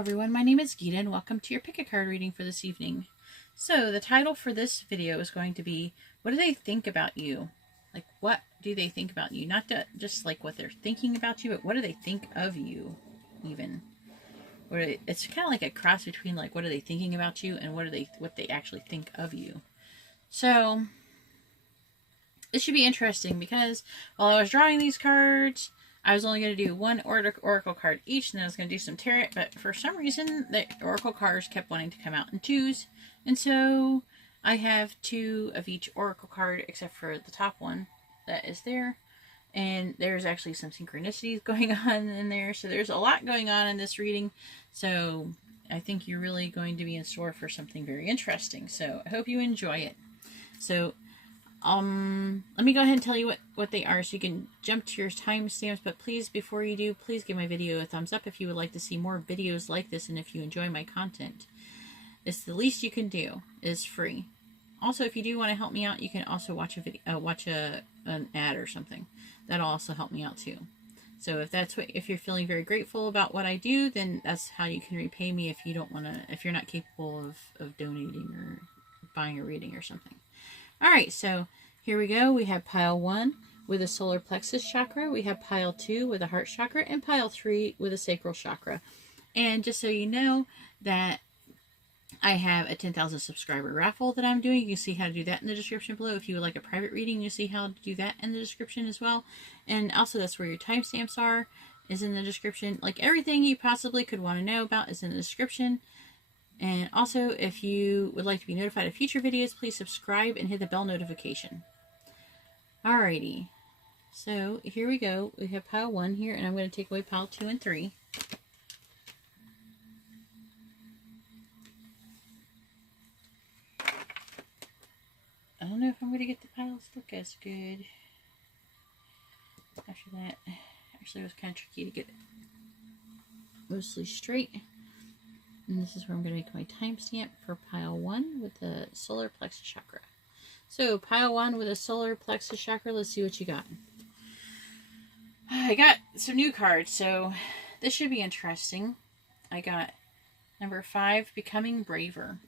everyone, my name is Gita and welcome to your pick-a-card reading for this evening. So the title for this video is going to be, what do they think about you? Like, what do they think about you? Not just like what they're thinking about you, but what do they think of you even? It's kind of like a cross between like what are they thinking about you and what they actually think of you. So this should be interesting because while I was drawing these cards, I was only going to do one oracle card each, and then I was going to do some tarot, but for some reason, the oracle cards kept wanting to come out in twos, and so I have two of each oracle card, except for the top one that is there, and there's actually some synchronicities going on in there, so there's a lot going on in this reading, so I think you're really going to be in store for something very interesting, so I hope you enjoy it. So let me go ahead and tell you what they are so you can jump to your timestamps, but please, before you do, please give my video a thumbs up if you would like to see more videos like this and if you enjoy my content. It's the least you can do. It's free. Also, if you do want to help me out, you can also watch a video, an ad or something. That'll also help me out too. So if you're feeling very grateful about what I do, then that's how you can repay me if you're not capable of donating or buying a reading or something. Alright, so here we go. We have pile 1 with a solar plexus chakra. We have pile 2 with a heart chakra. And pile 3 with a sacral chakra. And just so you know that I have a 10,000 subscriber raffle that I'm doing. You can see how to do that in the description below. If you would like a private reading, you'll see how to do that in the description as well. And also that's where your timestamps is in the description. Like everything you possibly could want to know about is in the description. And also, if you would like to be notified of future videos, please subscribe and hit the bell notification. Alrighty. So, here we go. We have pile 1 here, and I'm going to take away pile 2 and 3. I don't know if I'm going to get the piles to look as good. After that, actually it was kind of tricky to get it mostly straight. And this is where I'm going to make my timestamp for pile 1 with the solar plexus chakra. So, pile 1 with a solar plexus chakra, let's see what you got. I got some new cards, so this should be interesting. I got number 5, Becoming Braver.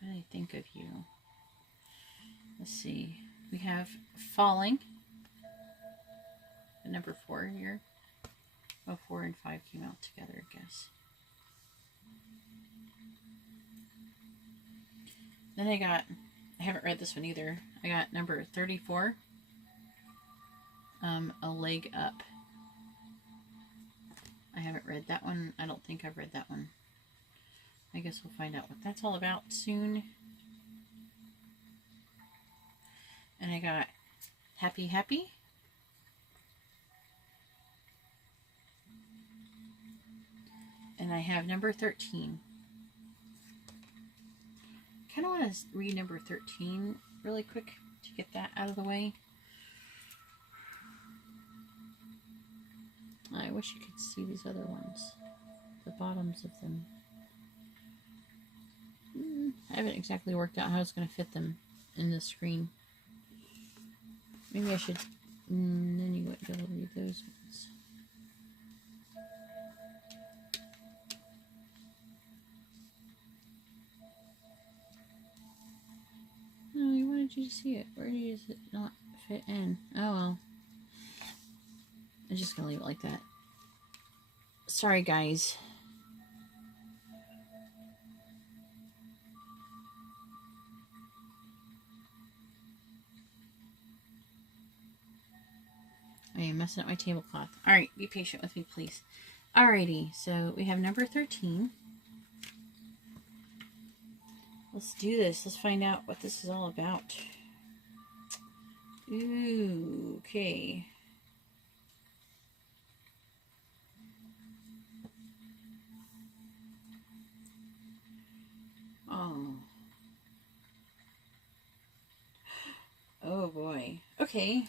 What do I think of you? Let's see. We have Falling. The number 4 here. Oh, 4 and 5 came out together, I guess. Then I haven't read this one either. I got number 34. A Leg Up. I haven't read that one. I don't think I've read that one. I guess we'll find out what that's all about soon. And I got Happy Happy. And I have number 13. I kind of want to read number 13 really quick to get that out of the way. I wish you could see these other ones. The bottoms of them. I haven't exactly worked out how it's going to fit them in the screen. Maybe I should, then you won't be able to read those ones. No, I wanted you to see it. Where does it not fit in? Oh well. I'm just going to leave it like that. Sorry, guys. I am messing up my tablecloth. Alright, be patient with me, please. Alrighty, so we have number 13. Let's do this. Let's find out what this is all about. Ooh, okay. Oh. Oh boy. Okay.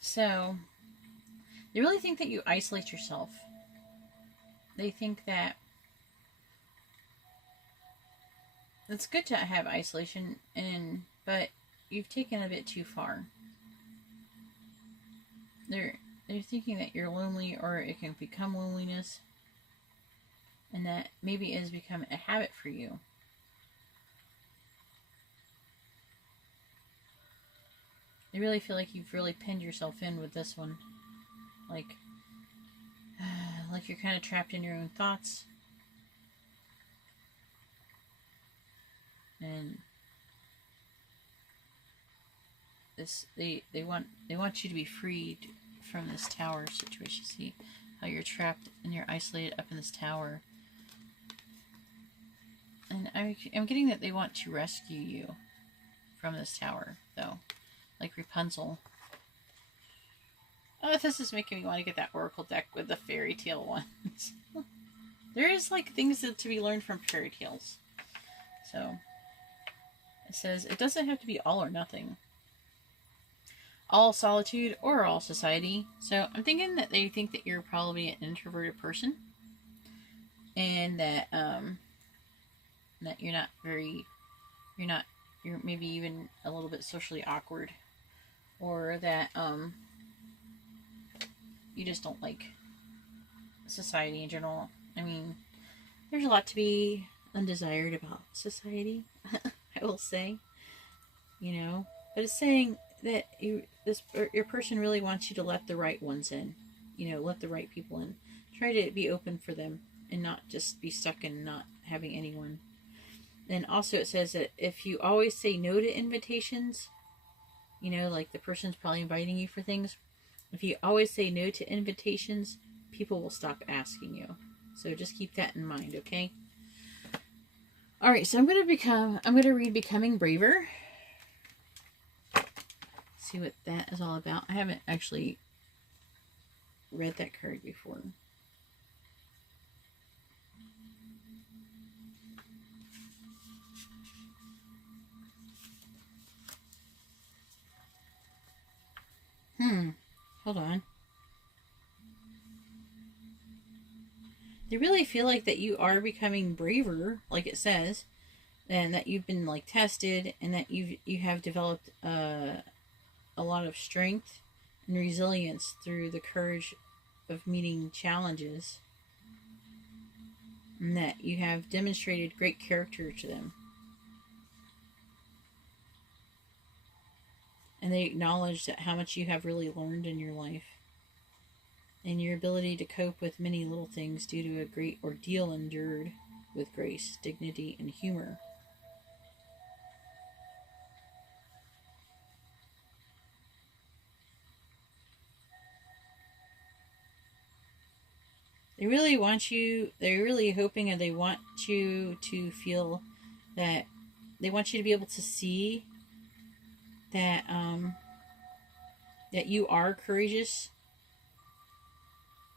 So, they really think that you isolate yourself. They think that it's good to have isolation, but you've taken a bit too far. They're thinking that you're lonely, or it can become loneliness, and that maybe it has become a habit for you. I really feel like you've really pinned yourself in with this one. Like you're kind of trapped in your own thoughts. And they want you to be freed from this tower situation. See how you're trapped and you're isolated up in this tower. And I'm getting that they want to rescue you from this tower, though. Like Rapunzel. Oh, this is making me want to get that oracle deck with the fairy tale ones. There is like things to be learned from fairy tales. So it says it doesn't have to be all or nothing. All solitude or all society. So I'm thinking that they think that you're probably an introverted person, and that that you're maybe even a little bit socially awkward, or that you just don't like society in general. I mean, there's a lot to be undesired about society, I will say, but it's saying that your person really wants you to let the right ones in, let the right people in. Try to be open for them and not just be stuck in not having anyone. And also it says that if you always say no to invitations, like the person's probably inviting you for things. If you always say no to invitations, people will stop asking you. So just keep that in mind, okay? All right, so I'm going to read Becoming Braver. See what that is all about. I haven't actually read that card before. Hold on. They really feel like that you are becoming braver, like it says, and that you've been like tested, and that you have developed a lot of strength and resilience through the courage of meeting challenges, and that you have demonstrated great character to them. And they acknowledge that how much you have really learned in your life, and your ability to cope with many little things due to a great ordeal endured with grace, dignity, and humor. They really want you, they're really hoping, and they want you to feel that, they want you to be able to see that that you are courageous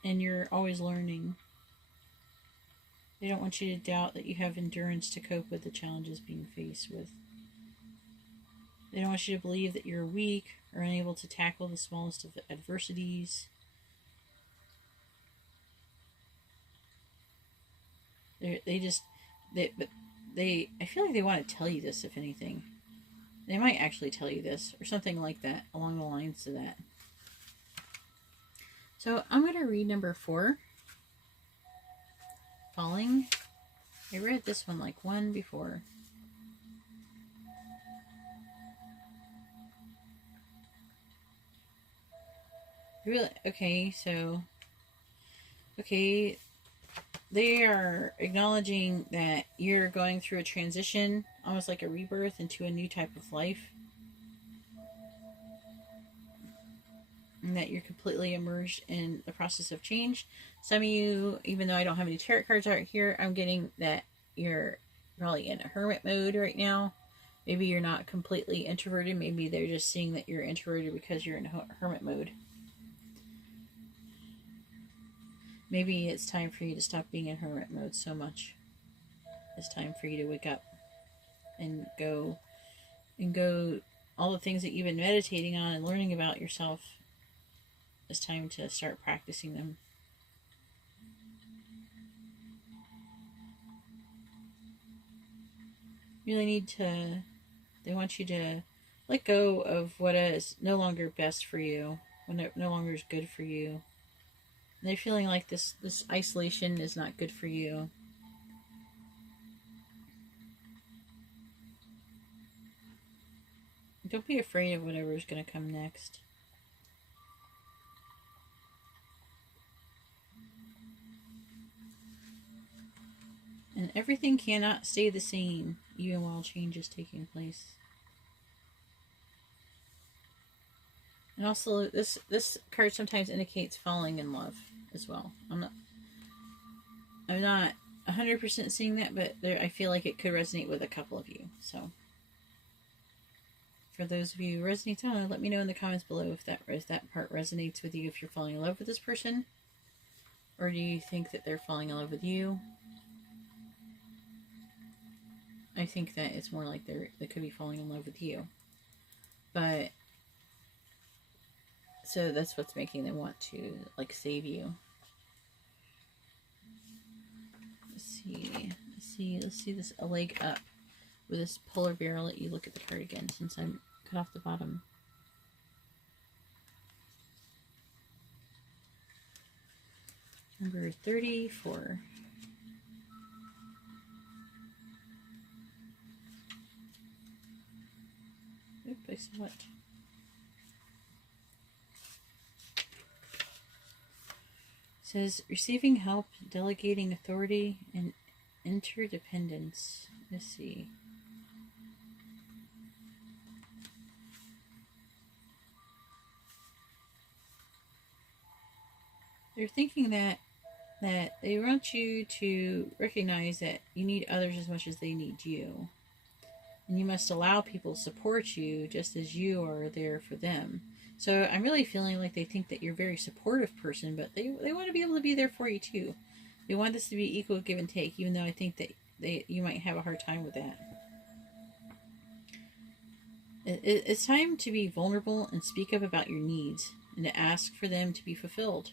and you're always learning. They don't want you to doubt that you have endurance to cope with the challenges being faced with. They don't want you to believe that you're weak or unable to tackle the smallest of adversities. I feel like they want to tell you this, if anything. They might actually tell you this, or something like that, along the lines of that. So I'm going to read number 4. Falling. I read this one like one before. Really? Okay, so... Okay, they are acknowledging that you're going through a transition, almost like a rebirth into a new type of life. And that you're completely immersed in the process of change. Some of you, even though I don't have any tarot cards out here, I'm getting that you're probably in a hermit mode right now. Maybe you're not completely introverted. Maybe they're just seeing that you're introverted because you're in hermit mode. Maybe it's time for you to stop being in hermit mode so much. It's time for you to wake up and go all the things that you've been meditating on and learning about yourself. It's time to start practicing them. You really need to, they want you to let go of what is no longer best for you, when it no longer is good for you. And they're feeling like this isolation is not good for you. Don't be afraid of whatever is going to come next. And everything cannot stay the same, even while change is taking place. And also, this card sometimes indicates falling in love as well. I'm not 100% seeing that, but I feel like it could resonate with a couple of you. So, for those of you who resonates on, let me know in the comments below if that part resonates with you. If you're falling in love with this person, or do you think that they're falling in love with you? I think that it's more like they could be falling in love with you. But so that's what's making them want to like save you. Let's see this a leg up with this polar bear. I'll let you look at the card again since I'm cut off the bottom. Number 34. Oop, I saw it. It says receiving help, delegating authority, and interdependence. Let's see. They're thinking that they want you to recognize that you need others as much as they need you. And you must allow people to support you just as you are there for them. So I'm really feeling like they think that you're a very supportive person, but they want to be able to be there for you too. They want this to be equal give and take, even though I think that you might have a hard time with that. It's time to be vulnerable and speak up about your needs and to ask for them to be fulfilled.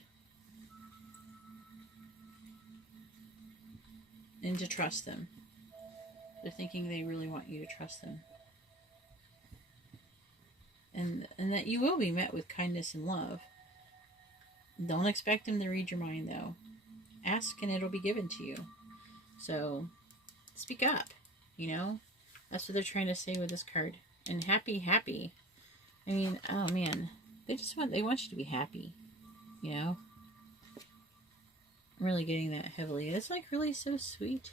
And to trust them. They're thinking they really want you to trust them. And that you will be met with kindness and love. Don't expect them to read your mind, though. Ask and it'll be given to you. So, speak up, you know? That's what they're trying to say with this card. And happy. I mean, oh man. They want you to be happy, you know? I'm really getting that heavily. It's like really so sweet.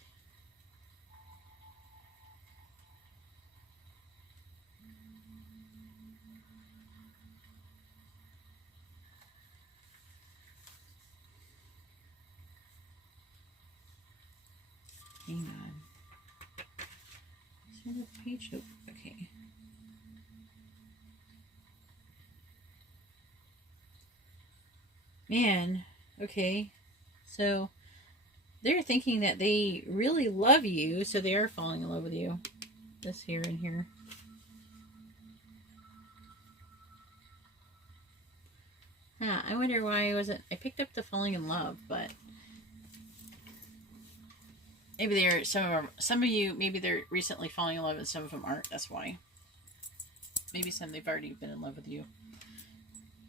Hang on. Is there another page? Oh, okay. Man, okay. So, they're thinking that they really love you, so they are falling in love with you. This here and here. Huh, I wonder why I picked up the falling in love, but maybe they're some of you maybe they're recently falling in love and some of them aren't. That's why. Maybe some they've already been in love with you.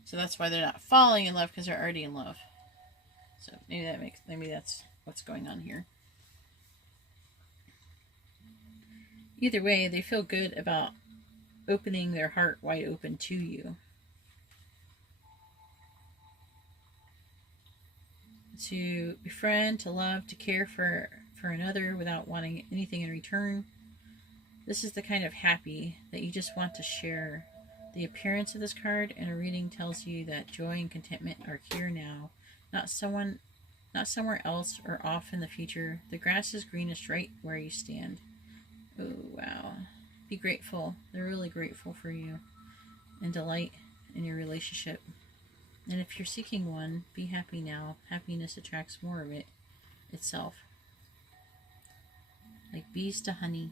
So that's why they're not falling in love, because they're already in love. So maybe that's what's going on here. Either way, they feel good about opening their heart wide open to you. To befriend, to love, to care for another without wanting anything in return. This is the kind of happy that you just want to share. The appearance of this card in a reading tells you that joy and contentment are here now, not somewhere else or off in the future. The grass is greenest right where you stand. Oh, wow. Be grateful. They're really grateful for you and delight in your relationship. And if you're seeking one, be happy now. Happiness attracts more of it itself. Like bees to honey.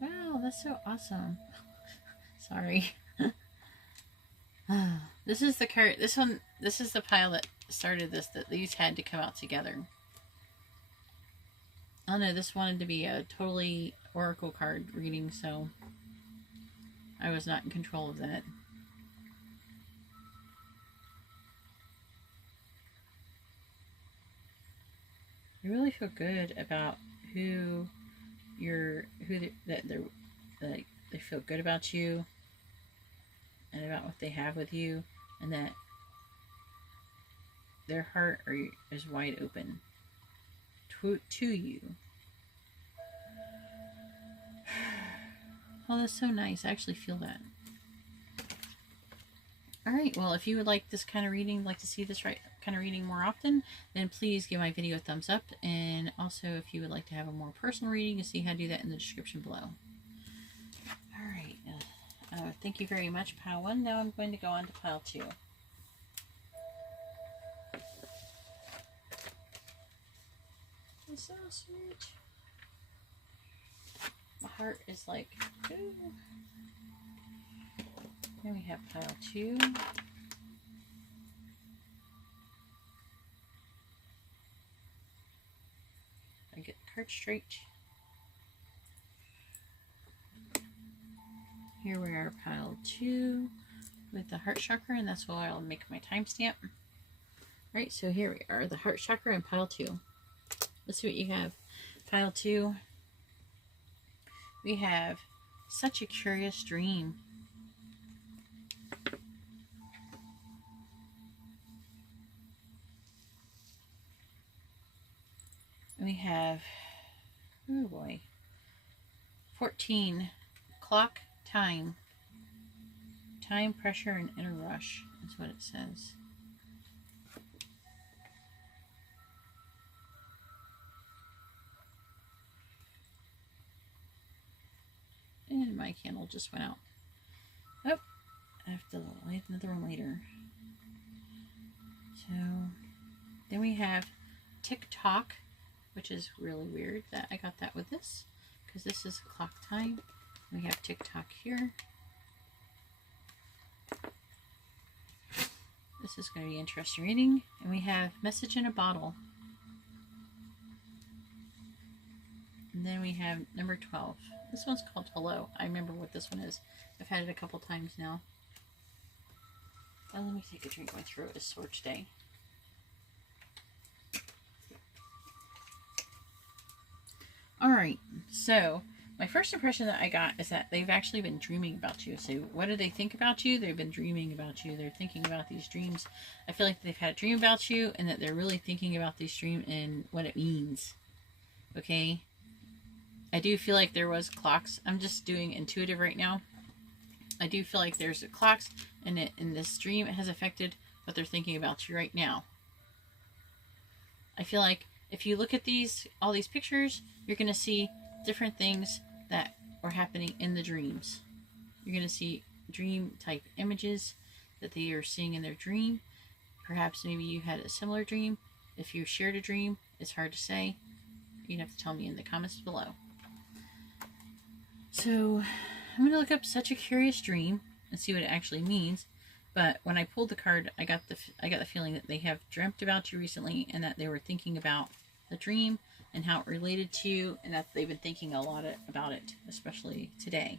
Wow, that's so awesome. Sorry. This is the card. This is the pile that started this, that these had to come out together. I don't know, this wanted to be a totally oracle card reading, so I was not in control of that. I really feel good about that they feel good about you and about what they have with you, and that their heart is wide open to you. Oh, that's so nice. I actually feel that. Alright, well, if you would like this kind of reading, like to see this kind of reading more often, then please give my video a thumbs up. And also, if you would like to have a more personal reading, you see how to do that in the description below. Alright, thank you very much, pile 1. Now I'm going to go on to pile 2. It's so sweet. My heart is like, ooh. Then we have pile 2. I get the card straight. Here we are, pile 2 with the heart chakra, and that's why I'll make my timestamp. Alright, so here we are, the heart chakra and pile 2. Let's see what you have. Pile 2. We have such a curious dream. We have, oh boy, 14, clock, time, pressure, and inner rush is what it says. And my candle just went out. Oh, I have to light another one later. So, then we have tick-tock, which is really weird that I got that with this, because this is clock time. We have tick-tock here. This is going to be interesting reading. And we have message in a bottle. And then we have number 12. This one's called Hello. I remember what this one is. I've had it a couple times now. Oh, let me take a drink. My throat is sore today. Alright, so my first impression that I got is that they've actually been dreaming about you. So what do they think about you? They've been dreaming about you. They're thinking about these dreams. I feel like they've had a dream about you and that they're really thinking about this dream and what it means. Okay? I do feel like there was clocks. I'm just doing intuitive right now. I do feel like there's clocks and in this dream it has affected what they're thinking about you right now. I feel like if you look at all these pictures, you're going to see different things that are happening in the dreams. You're going to see dream type images that they are seeing in their dream. Perhaps maybe you had a similar dream. If you shared a dream, it's hard to say. You'd have to tell me in the comments below. So I'm going to look up such a curious dream and see what it actually means. But when I pulled the card, I got the feeling that they have dreamt about you recently and that they were thinking about the dream and how it related to you, and that they've been thinking a lot about it, especially today.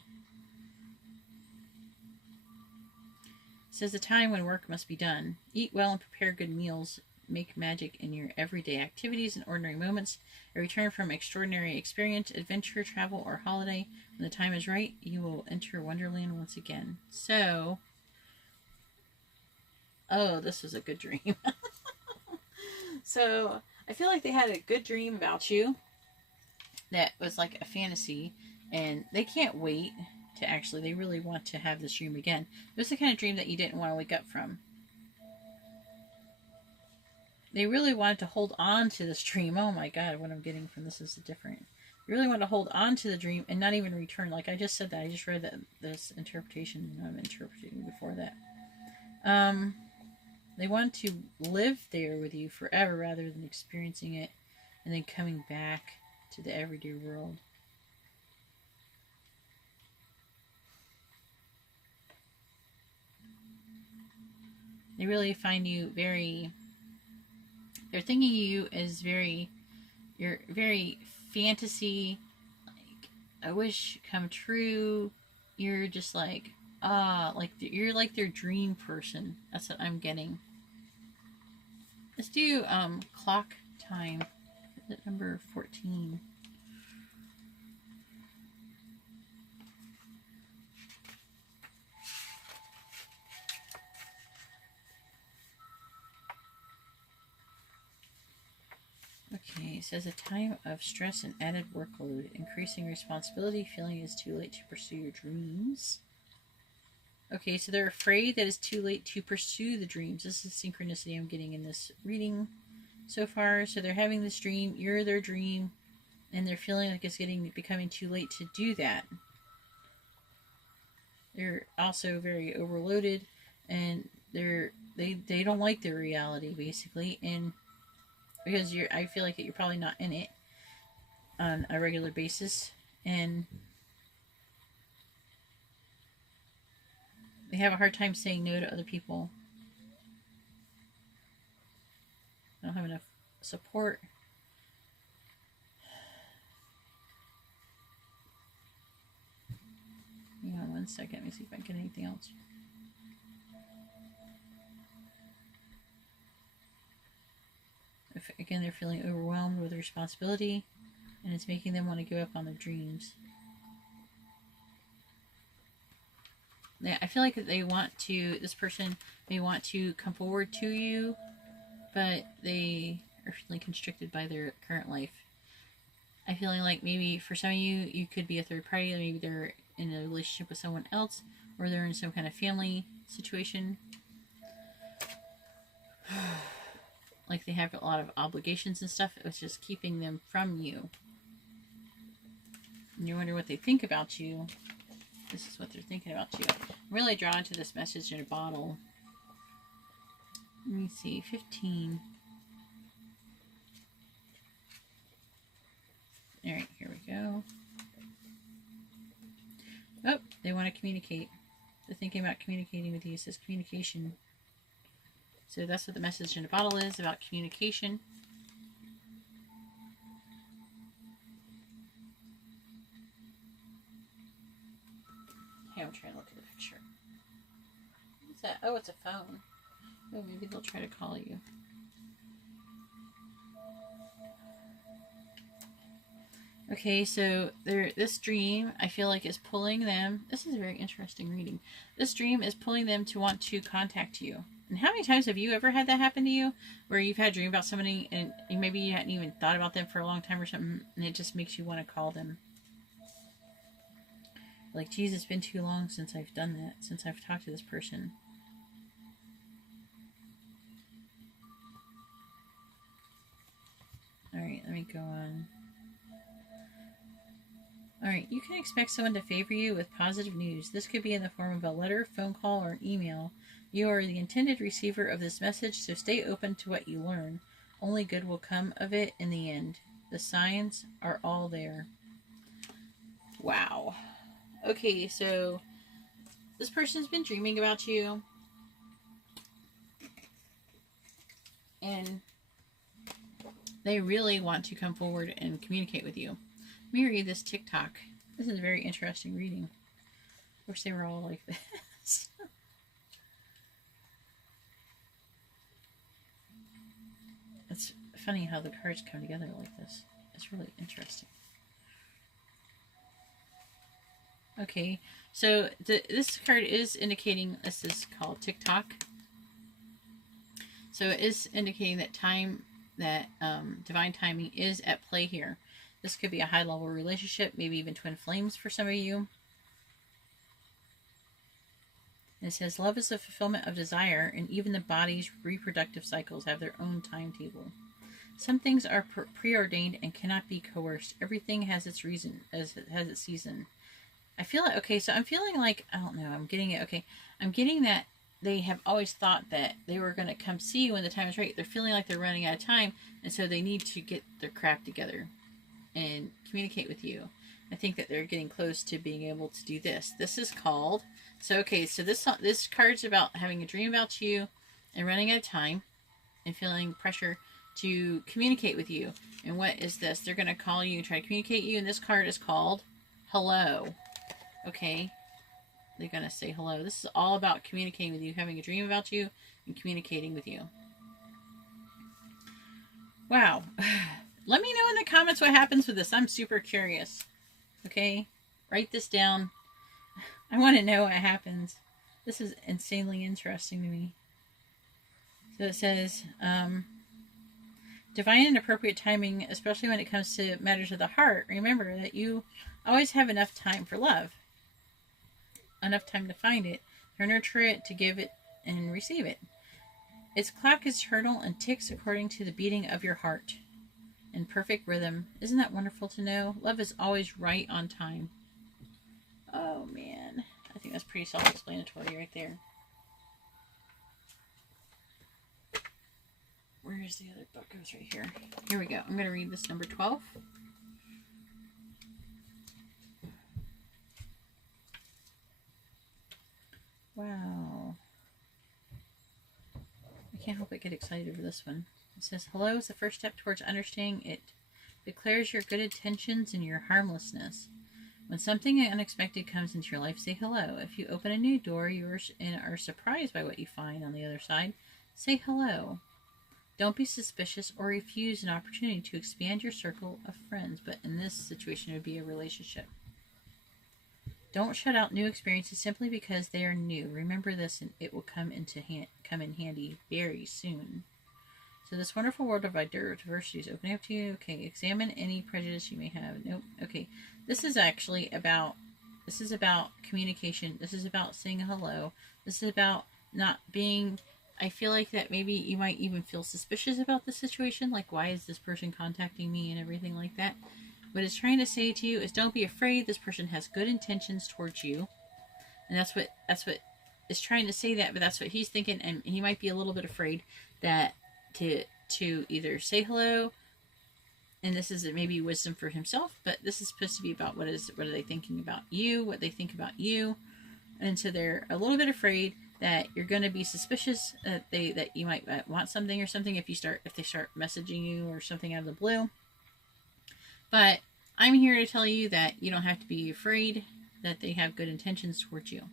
It says a time when work must be done. Eat well and prepare good meals. Make magic in your everyday activities and ordinary moments. A return from extraordinary experience, adventure, travel, or holiday. When the time is right, you will enter Wonderland once again. So, oh, this is a good dream. So, I feel like they had a good dream about you that was like a fantasy, and they can't wait to actually, they really want to have this dream again. It was the kind of dream that you didn't want to wake up from. They really wanted to hold on to this dream. Oh my God, what I'm getting from this is different. You really want to hold on to the dream and not even return. Like I just said that. I just read this interpretation I'm interpreting before that. They want to live there with you forever rather than experiencing it and then coming back to the everyday world. They really find you very, they're thinking of you as you're very fantasy, like, I wish come true, you're just like, like you're like their dream person. That's what I'm getting. Let's do clock time. Is it number 14? Okay, it says a time of stress and added workload, increasing responsibility, feeling it's too late to pursue your dreams. Okay, so they're afraid that it's too late to pursue the dreams. This is synchronicity I'm getting in this reading so far. So they're having this dream, you're their dream, and they're feeling like it's becoming too late to do that. They're also very overloaded, and they don't like their reality basically, and because I feel like you're probably not in it on a regular basis, and they have a hard time saying no to other people. They don't have enough support. Hang on one second. Let me see if I can get anything else. Again, they're feeling overwhelmed with responsibility, and it's making them want to give up on their dreams. I feel like this person may want to come forward to you, but they are feeling constricted by their current life. I'm feeling like maybe for some of you could be a third party, maybe they're in a relationship with someone else, or they're in some kind of family situation. Like they have a lot of obligations and stuff. It's just keeping them from you. And you wonder what they think about you. This is what they're thinking about you. I'm really drawn to this message in a bottle. Let me see. 15. Alright, here we go. Oh, they want to communicate. They're thinking about communicating with you. It says communication. So that's what the message in the bottle is, about communication. Hey, I'm trying to look at the picture. What's that? Oh, it's a phone. Oh, maybe they'll try to call you. Okay, so this dream, I feel like, is pulling them. This is a very interesting reading. This dream is pulling them to want to contact you. And how many times have you ever had that happen to you? Where you've had a dream about somebody and maybe you hadn't even thought about them for a long time or something, and it just makes you want to call them. Like, geez, it's been too long since I've done that, since I've talked to this person. Alright, let me go on. Alright, you can expect someone to favor you with positive news. This could be in the form of a letter, phone call, or an email. You are the intended receiver of this message, so stay open to what you learn. Only good will come of it in the end. The signs are all there. Wow. Okay, so this person's been dreaming about you. And they really want to come forward and communicate with you. Let me read this TikTok. This is a very interesting reading. Wish they were all like this. It's funny how the cards come together like this. It's really interesting. Okay, so this card is indicating, this is called TikTok. So it is indicating that divine timing is at play here. This could be a high-level relationship, maybe even twin flames for some of you. And it says, love is the fulfillment of desire, and even the body's reproductive cycles have their own timetable. Some things are preordained and cannot be coerced. Everything has its reason, has its season. I feel like, okay, so I'm feeling like, I don't know, I'm getting it, okay. I'm getting that they have always thought that they were going to come see you when the time is right. They're feeling like they're running out of time, and so they need to get their crap together and communicate with you. I think that they're getting close to being able to do this. This is called, so okay, so this card's about having a dream about you and running out of time and feeling pressure to communicate with you. And what is this? They're going to call you and try to communicate you, and this card is called Hello. Okay, they're going to say hello. This is all about communicating with you, having a dream about you, and communicating with you. Wow. Let me know in the comments what happens with this. I'm super curious. Okay? Write this down. I want to know what happens. This is insanely interesting to me. So it says, divine and appropriate timing, especially when it comes to matters of the heart. Remember that you always have enough time for love. Enough time to find it, to nurture it, to give it, and receive it. Its clock is eternal and ticks according to the beating of your heart. In perfect rhythm. Isn't that wonderful to know? Love is always right on time. Oh, man. I think that's pretty self-explanatory right there. Where is the other book? It was right here. Here we go. I'm going to read this number 12. Wow. I can't help but get excited for this one. It says, hello is the first step towards understanding it. Declares your good intentions and your harmlessness. When something unexpected comes into your life, say hello. If you open a new door and are surprised by what you find on the other side, say hello. Don't be suspicious or refuse an opportunity to expand your circle of friends, but in this situation it would be a relationship. Don't shut out new experiences simply because they are new. Remember this, and it will come in handy very soon. So this wonderful world of diversity is opening up to you. Okay, examine any prejudice you may have. Nope. Okay, this is about communication. This is about saying hello. This is about not being, I feel like that maybe you might even feel suspicious about the situation. Like, why is this person contacting me and everything like that? What it's trying to say to you is don't be afraid. This person has good intentions towards you. And that's what it's trying to say that, but that's what he's thinking, and he might be a little bit afraid that to either say hello, and this is maybe wisdom for himself, but this is supposed to be about what are they thinking about you, what they think about you. And so they're a little bit afraid that you're going to be suspicious, that you might want something or something if they start messaging you or something out of the blue. But I'm here to tell you that you don't have to be afraid, that they have good intentions towards you.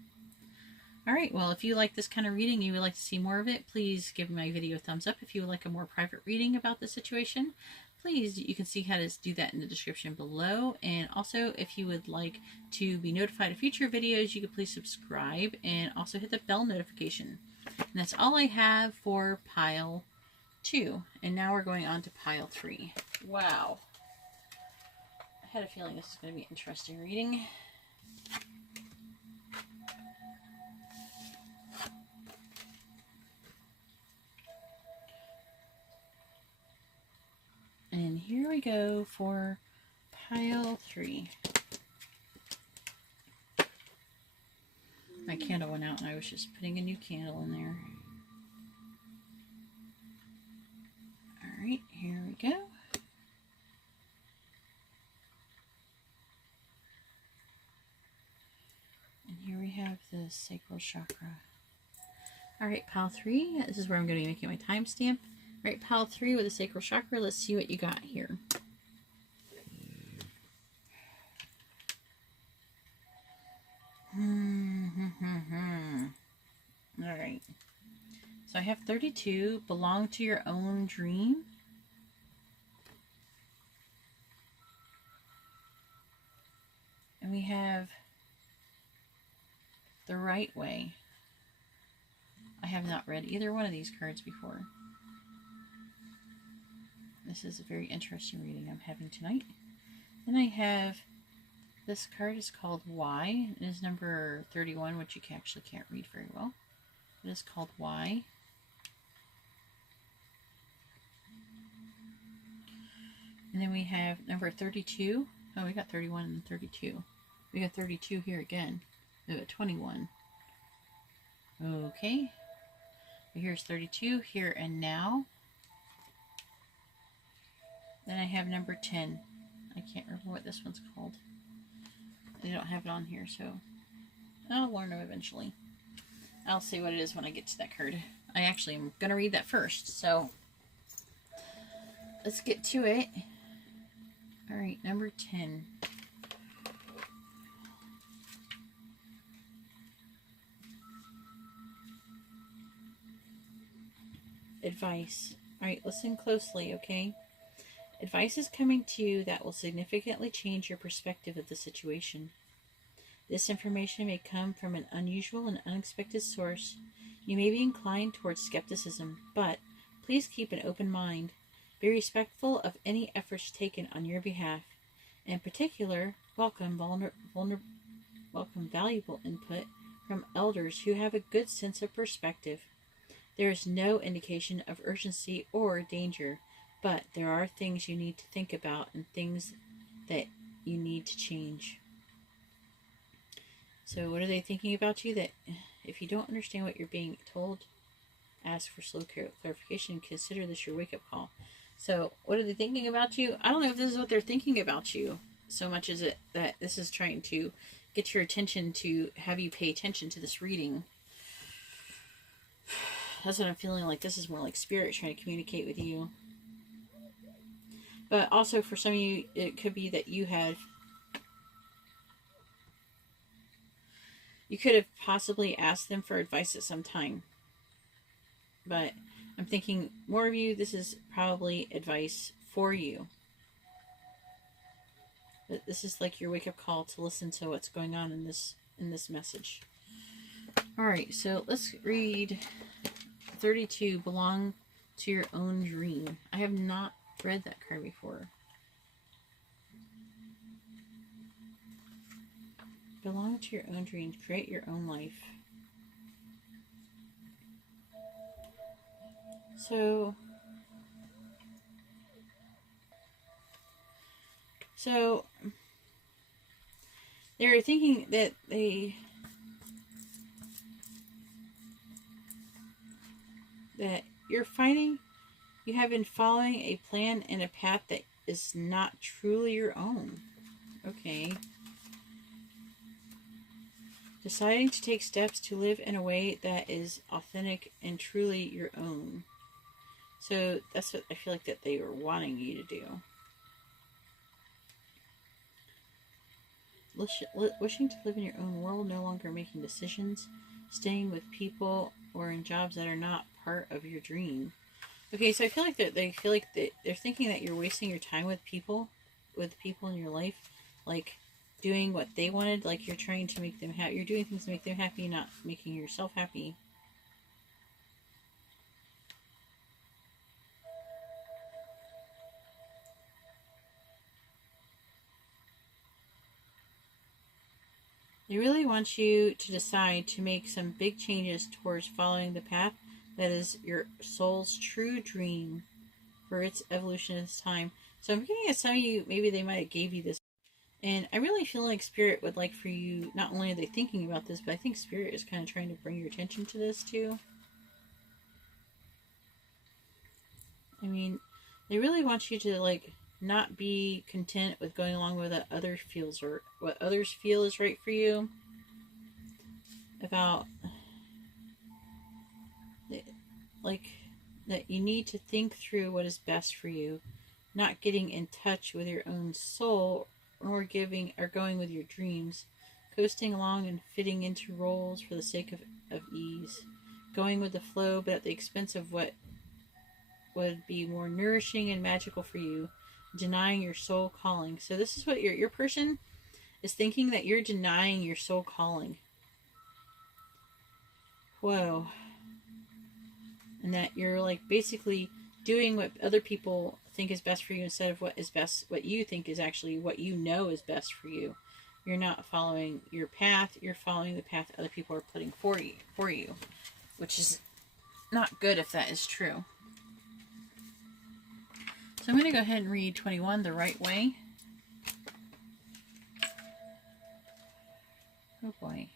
Alright, well, if you like this kind of reading, you would like to see more of it, please give my video a thumbs up. If you would like a more private reading about the situation, please, you can see how to do that in the description below. And also, if you would like to be notified of future videos, you could please subscribe and also hit the bell notification. And that's all I have for pile 2. And now we're going on to pile 3. Wow. I had a feeling this is going to be an interesting reading. And here we go for pile 3. My candle went out and I was just putting a new candle in there. Alright, here we go. And here we have the sacral chakra. Alright, pile 3. This is where I'm going to be making my timestamp. Alright, pile 3 with the sacral chakra. Let's see what you got here. Alright. So I have 32. Belong to your own dream. And we have the right way. I have not read either one of these cards before. This is a very interesting reading I'm having tonight. Then I have, this card is called Why. It is number 31, which you actually can't read very well. It is called Why. And then we have number 32. Oh, we got 31 and 32. We got 32 here again. We got 21. Okay. Here's 32, Here and Now. Then I have number 10. I can't remember what this one's called. They don't have it on here, so I'll learn them eventually. I'll see what it is when I get to that card. I actually am going to read that first, so let's get to it. Alright, number 10. Advice. All right, listen closely, okay? Advice is coming to you that will significantly change your perspective of the situation. This information may come from an unusual and unexpected source. You may be inclined towards skepticism, but please keep an open mind. Be respectful of any efforts taken on your behalf. In particular, welcome valuable input from elders who have a good sense of perspective. There is no indication of urgency or danger, but there are things you need to think about and things that you need to change. So what are they thinking about you? That if you don't understand what you're being told, ask for slow clarification. Consider this your wake-up call. So what are they thinking about you? I don't know if this is what they're thinking about you so much as it that this is trying to get your attention, to have you pay attention to this reading. That's what I'm feeling like. This is more like spirit trying to communicate with you. But also for some of you, it could be that you could have possibly asked them for advice at some time. But I'm thinking more of you, this is probably advice for you. But this is like your wake-up call to listen to what's going on in this message. Alright, so let's read 32, Belong to Your Own Dream. I have not read that card before. Belong to your own dreams. Create your own life. So they're thinking that you have been following a plan and a path that is not truly your own. Okay. Deciding to take steps to live in a way that is authentic and truly your own. So that's what I feel like that they were wanting you to do. Wishing to live in your own world, no longer making decisions, staying with people or in jobs that are not part of your dream. Okay, so I feel like they're thinking that you're wasting your time with people in your life, like doing what they wanted, like you're trying to make them happy. You're doing things to make them happy, not making yourself happy. They really want you to decide to make some big changes towards following the path that is your soul's true dream for its evolution of this time. So I'm getting at some of you, maybe they might have gave you this. And I really feel like Spirit would like for you, not only are they thinking about this, but I think Spirit is kind of trying to bring your attention to this too. I mean, they really want you to like not be content with going along with what others feels or what others feel is right for you. About like that you need to think through what is best for you, not getting in touch with your own soul or going with your dreams, coasting along and fitting into roles for the sake of ease, going with the flow but at the expense of what would be more nourishing and magical for you, denying your soul calling. So this is what your person is thinking, that you're denying your soul calling. Whoa. And that you're like basically doing what other people think is best for you instead of what you think is actually what you know is best for you. You're not following your path, you're following the path other people are putting for you, which is not good if that is true. So I'm going to go ahead and read 21 the right way. Oh boy.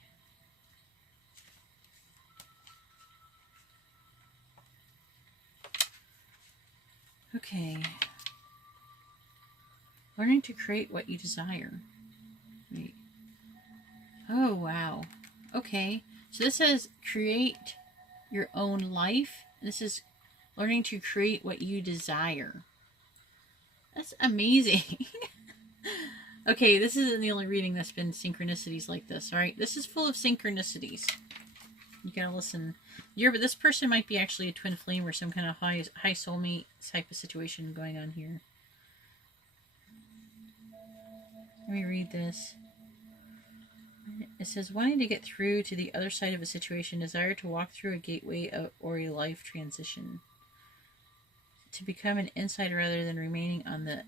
Okay. Learning to create what you desire. Wait. Oh, wow. Okay. So this says create your own life. This is learning to create what you desire. That's amazing. Okay, this isn't the only reading that's been synchronicities like this, alright? This is full of synchronicities. You gotta listen. But this person might be actually a twin flame or some kind of high soulmate type of situation going on here. Let me read this. It says, wanting to get through to the other side of a situation, desire to walk through a gateway or a life transition. To become an insider rather than remaining on the...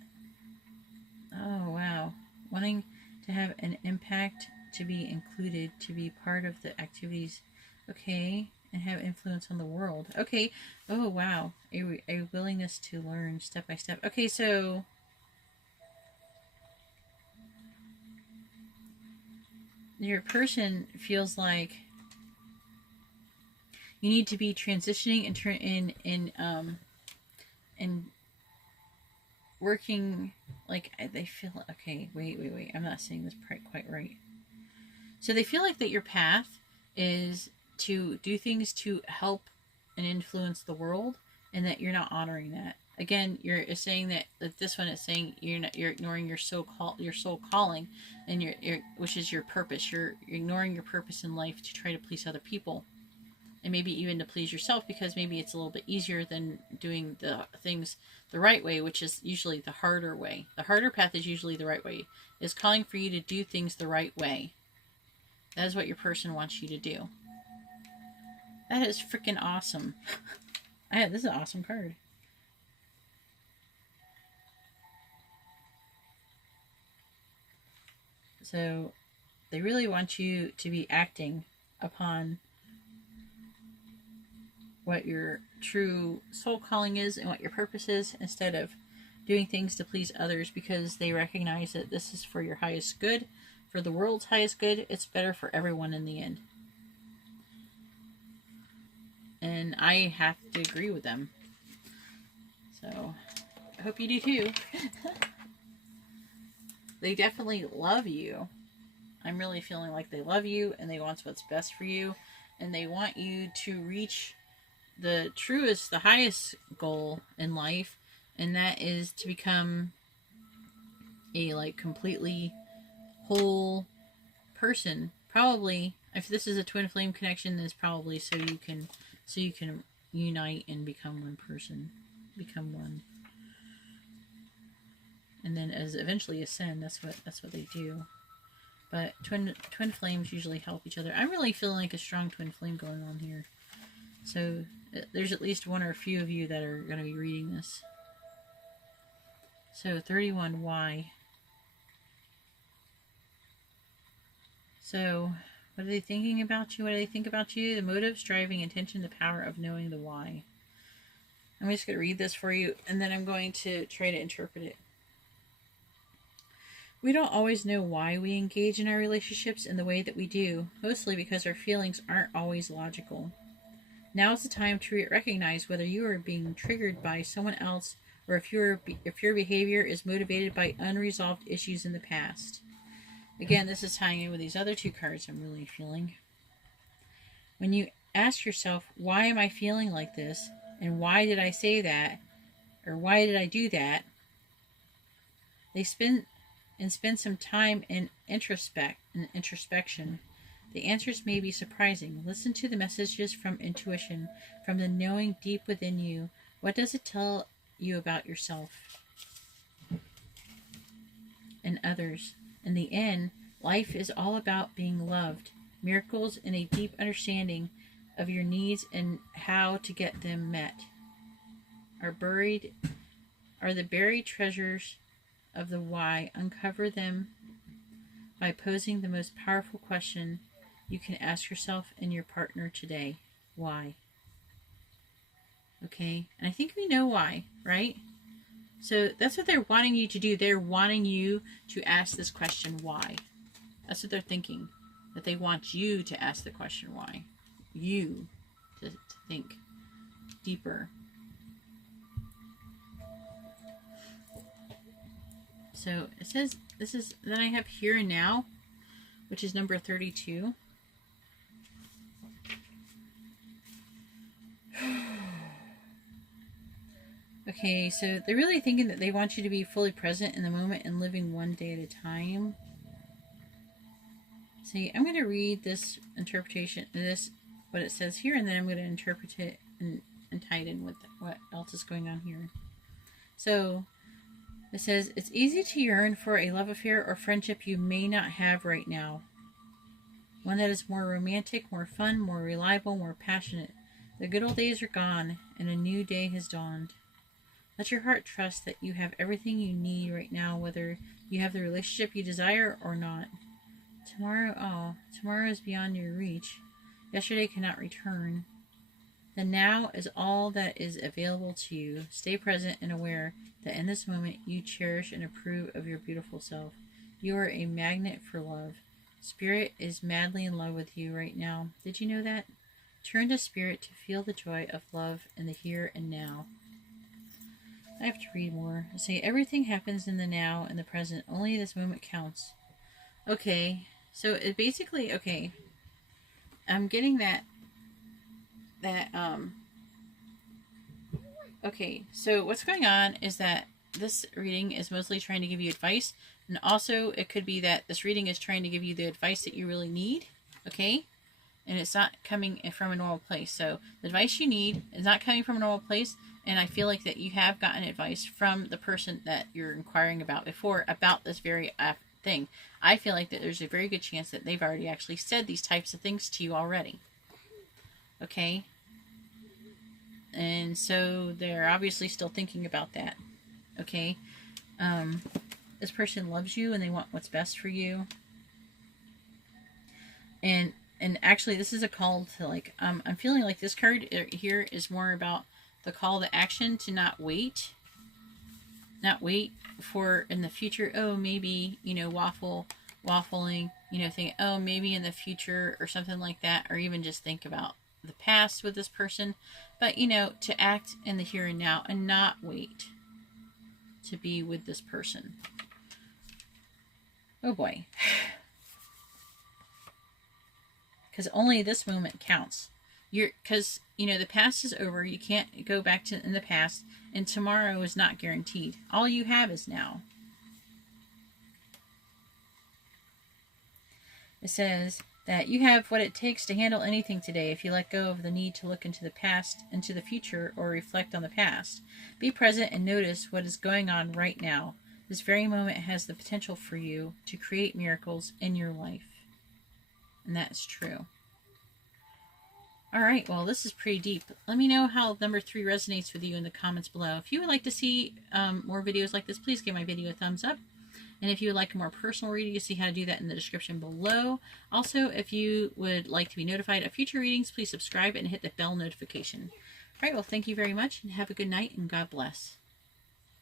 Oh, wow. Wanting to have an impact, to be included, to be part of the activities. Okay. And have influence on the world. Okay. Oh, wow. A willingness to learn step by step. Okay, so... your person feels like you need to be transitioning and working, like they feel, okay, wait, I'm not saying this quite right. So they feel like that your path is to do things to help and influence the world, and that you're not honoring that. Again, you're saying that this one is saying you're ignoring your soul calling, and which is your purpose. You're ignoring your purpose in life to try to please other people, and maybe even to please yourself, because maybe it's a little bit easier than doing the things the right way, which is usually the harder way. The harder path is usually the right way. It's calling for you to do things the right way. That is what your person wants you to do. That is freaking awesome. This is an awesome card. So they really want you to be acting upon what your true soul calling is and what your purpose is, instead of doing things to please others, because they recognize that this is for your highest good, for the world's highest good. It's better for everyone in the end. And I have to agree with them. So I hope you do too. They definitely love you. I'm really feeling like they love you, and they want what's best for you, and they want you to reach the highest goal in life, and that is to become a completely whole person. Probably, if this is a twin flame connection, then it's probably so you can unite and become one person, become one. And then as eventually ascend, that's what they do. But twin flames usually help each other. I'm really feeling like a strong twin flame going on here. So there's at least one or a few of you that are going to be reading this. So 31, why? So what are they thinking about you? What do they think about you? The motives, driving, intention, the power of knowing the why. I'm just going to read this for you, and then I'm going to try to interpret it. We don't always know why we engage in our relationships in the way that we do, mostly because our feelings aren't always logical. Now is the time to recognize whether you are being triggered by someone else, or if your behavior is motivated by unresolved issues in the past. Again, this is tying in with these other two cards I'm really feeling. When you ask yourself, why am I feeling like this? And why did I say that? Or why did I do that? Spend some time in introspection. The answers may be surprising. Listen to the messages from intuition, from the knowing deep within you. What does it tell you about yourself and others? In the end, life is all about being loved. Miracles and a deep understanding of your needs and how to get them met are the buried treasures of the why. Uncover them by posing the most powerful question you can ask yourself and your partner today. Why? Okay, and I think we know why, right? So that's what they're wanting you to do. They're wanting you to ask this question, why? That's what they're thinking. That they want you to ask the question, why? You to think deeper. So it says, then I have here and now, which is number 32. Okay, so they're really thinking that they want you to be fully present in the moment and living one day at a time. See, I'm going to read this interpretation, this what it says here, and then I'm going to interpret it and tie it in with what else is going on here. So it says, it's easy to yearn for a love affair or friendship you may not have right now. One that is more romantic, more fun, more reliable, more passionate. The good old days are gone, and a new day has dawned. Let your heart trust that you have everything you need right now, whether you have the relationship you desire or not. Tomorrow is beyond your reach. Yesterday cannot return. The now is all that is available to you. Stay present and aware that in this moment you cherish and approve of your beautiful self. You are a magnet for love. Spirit is madly in love with you right now. Did you know that? Turn to Spirit to feel the joy of love in the here and now. I have to read more. I say everything happens in the now and the present. Only this moment counts. Okay, so it basically, okay, I'm getting that okay, so what's going on is that this reading is mostly trying to give you advice, and also it could be that this reading is trying to give you the advice that you really need, okay? And it's not coming from a normal place. So the advice you need is not coming from a normal place, and I feel like that you have gotten advice from the person that you're inquiring about before about this very thing. I feel like that there's a very good chance that they've already actually said these types of things to you already. Okay? And so they're obviously still thinking about that. Okay? This person loves you and they want what's best for you. And actually this is a call to, like, I'm feeling like this card here is more about the call to action to not wait. Not wait for in the future, oh, maybe, you know, waffling, you know, think, oh, maybe in the future or something like that, or even just think about the past with this person, but, you know, to act in the here and now and not wait to be with this person. Oh boy. Because only this moment counts. Because, you know, the past is over. You can't go back to in the past, and tomorrow is not guaranteed. All you have is now. It says that you have what it takes to handle anything today if you let go of the need to look into the past, into the future, or reflect on the past. Be present and notice what is going on right now. This very moment has the potential for you to create miracles in your life. And that's true. Alright, well, this is pretty deep. Let me know how number 3 resonates with you in the comments below. If you would like to see more videos like this, please give my video a thumbs up. And if you would like a more personal reading, you see how to do that in the description below. Also, if you would like to be notified of future readings, please subscribe and hit the bell notification. Alright, well, thank you very much, and have a good night, and God bless.